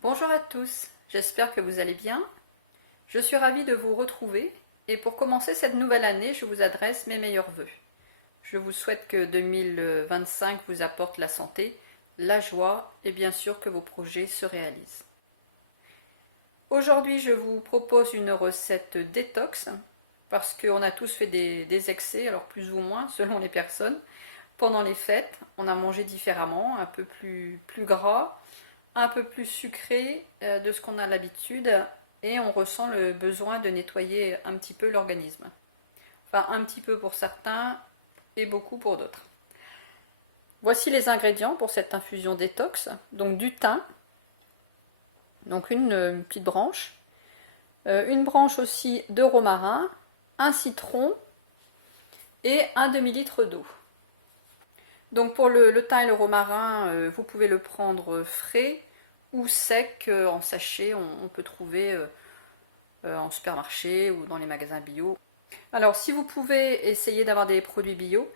Bonjour à tous, j'espère que vous allez bien. Je suis ravie de vous retrouver et pour commencer cette nouvelle année, je vous adresse mes meilleurs vœux. Je vous souhaite que 2025 vous apporte la santé, la joie et bien sûr que vos projets se réalisent. Aujourd'hui, je vous propose une recette détox parce qu'on a tous fait des excès, alors plus ou moins selon les personnes. Pendant les fêtes, on a mangé différemment, un peu plus gras, un peu plus sucré de ce qu'on a l'habitude et on ressent le besoin de nettoyer un petit peu l'organisme. Enfin, un petit peu pour certains et beaucoup pour d'autres. Voici les ingrédients pour cette infusion détox. Donc du thym, donc une petite branche, une branche aussi de romarin, un citron et un demi-litre d'eau. Donc pour le thym et le romarin, vous pouvez le prendre frais ou sec en sachet, on peut trouver en supermarché ou dans les magasins bio. Alors si vous pouvez essayer d'avoir des produits bio,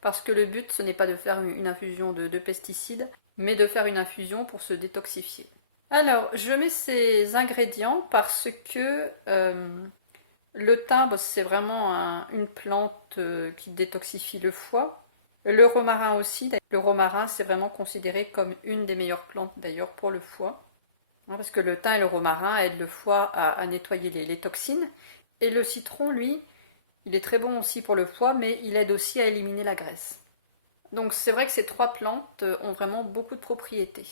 parce que le but ce n'est pas de faire une infusion de pesticides, mais de faire une infusion pour se détoxifier. Alors je mets ces ingrédients parce que le thym c'est vraiment une plante qui détoxifie le foie. Le romarin aussi, le romarin c'est vraiment considéré comme une des meilleures plantes d'ailleurs pour le foie. Parce que le thym et le romarin aident le foie à nettoyer les toxines. Et le citron, lui, il est très bon aussi pour le foie, mais il aide aussi à éliminer la graisse. Donc c'est vrai que ces trois plantes ont vraiment beaucoup de propriétés.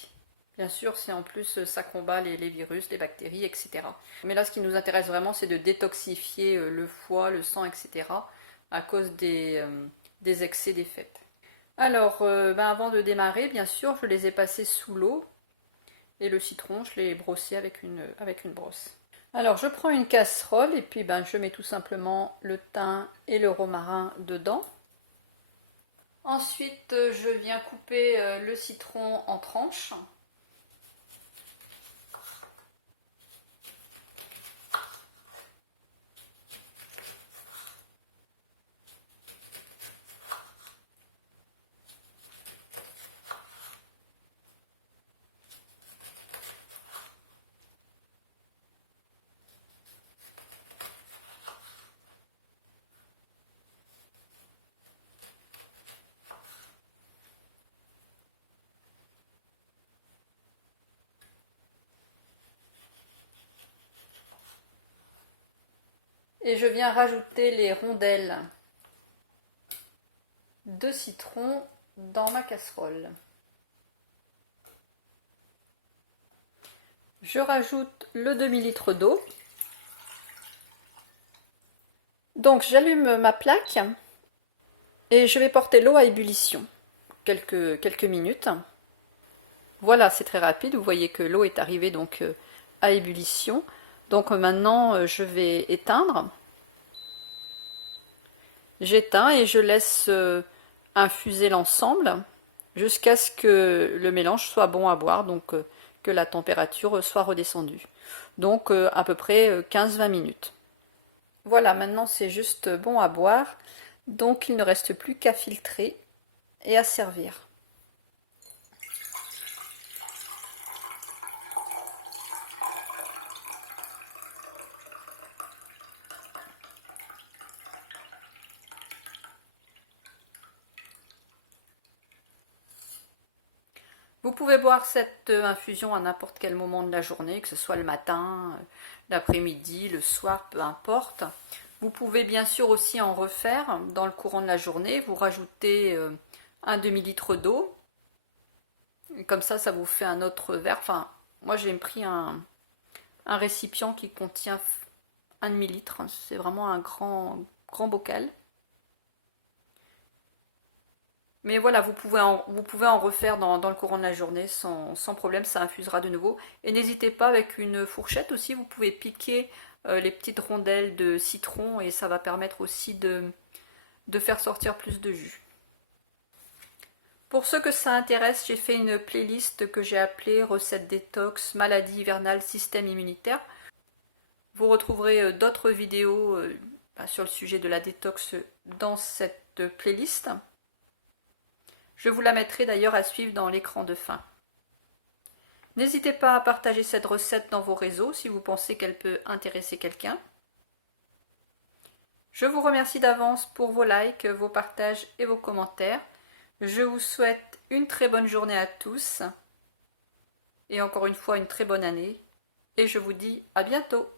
Bien sûr, si en plus ça combat les virus, les bactéries, etc. Mais là, ce qui nous intéresse vraiment, c'est de détoxifier le foie, le sang, etc. à cause des excès des fêtes. Alors, avant de démarrer, bien sûr, je les ai passés sous l'eau. Et le citron, je l'ai brossé avec une brosse. Alors je prends une casserole et puis je mets tout simplement le thym et le romarin dedans. Ensuite je viens couper le citron en tranches. Et je viens rajouter les rondelles de citron dans ma casserole. Je rajoute le demi-litre d'eau. Donc j'allume ma plaque et je vais porter l'eau à ébullition. Quelques minutes. Voilà, c'est très rapide. Vous voyez que l'eau est arrivée donc à ébullition. Donc maintenant, je vais éteindre. J'éteins et je laisse infuser l'ensemble jusqu'à ce que le mélange soit bon à boire, donc que la température soit redescendue. Donc à peu près 15-20 minutes. Voilà, maintenant c'est juste bon à boire. Donc il ne reste plus qu'à filtrer et à servir. Vous pouvez boire cette infusion à n'importe quel moment de la journée, que ce soit le matin, l'après-midi, le soir, peu importe. Vous pouvez bien sûr aussi en refaire dans le courant de la journée. Vous rajoutez un demi-litre d'eau. Comme ça vous fait un autre verre. Enfin, moi j'ai pris un récipient qui contient un demi-litre. C'est vraiment un grand bocal. Mais voilà, vous pouvez en refaire dans le courant de la journée sans problème, ça infusera de nouveau. Et n'hésitez pas avec une fourchette aussi, vous pouvez piquer les petites rondelles de citron et ça va permettre aussi de faire sortir plus de jus. Pour ceux que ça intéresse, j'ai fait une playlist que j'ai appelée Recettes détox, maladie hivernale, système immunitaire. Vous retrouverez d'autres vidéos sur le sujet de la détox dans cette playlist. Je vous la mettrai d'ailleurs à suivre dans l'écran de fin. N'hésitez pas à partager cette recette dans vos réseaux si vous pensez qu'elle peut intéresser quelqu'un. Je vous remercie d'avance pour vos likes, vos partages et vos commentaires. Je vous souhaite une très bonne journée à tous et encore une fois une très bonne année. Et je vous dis à bientôt.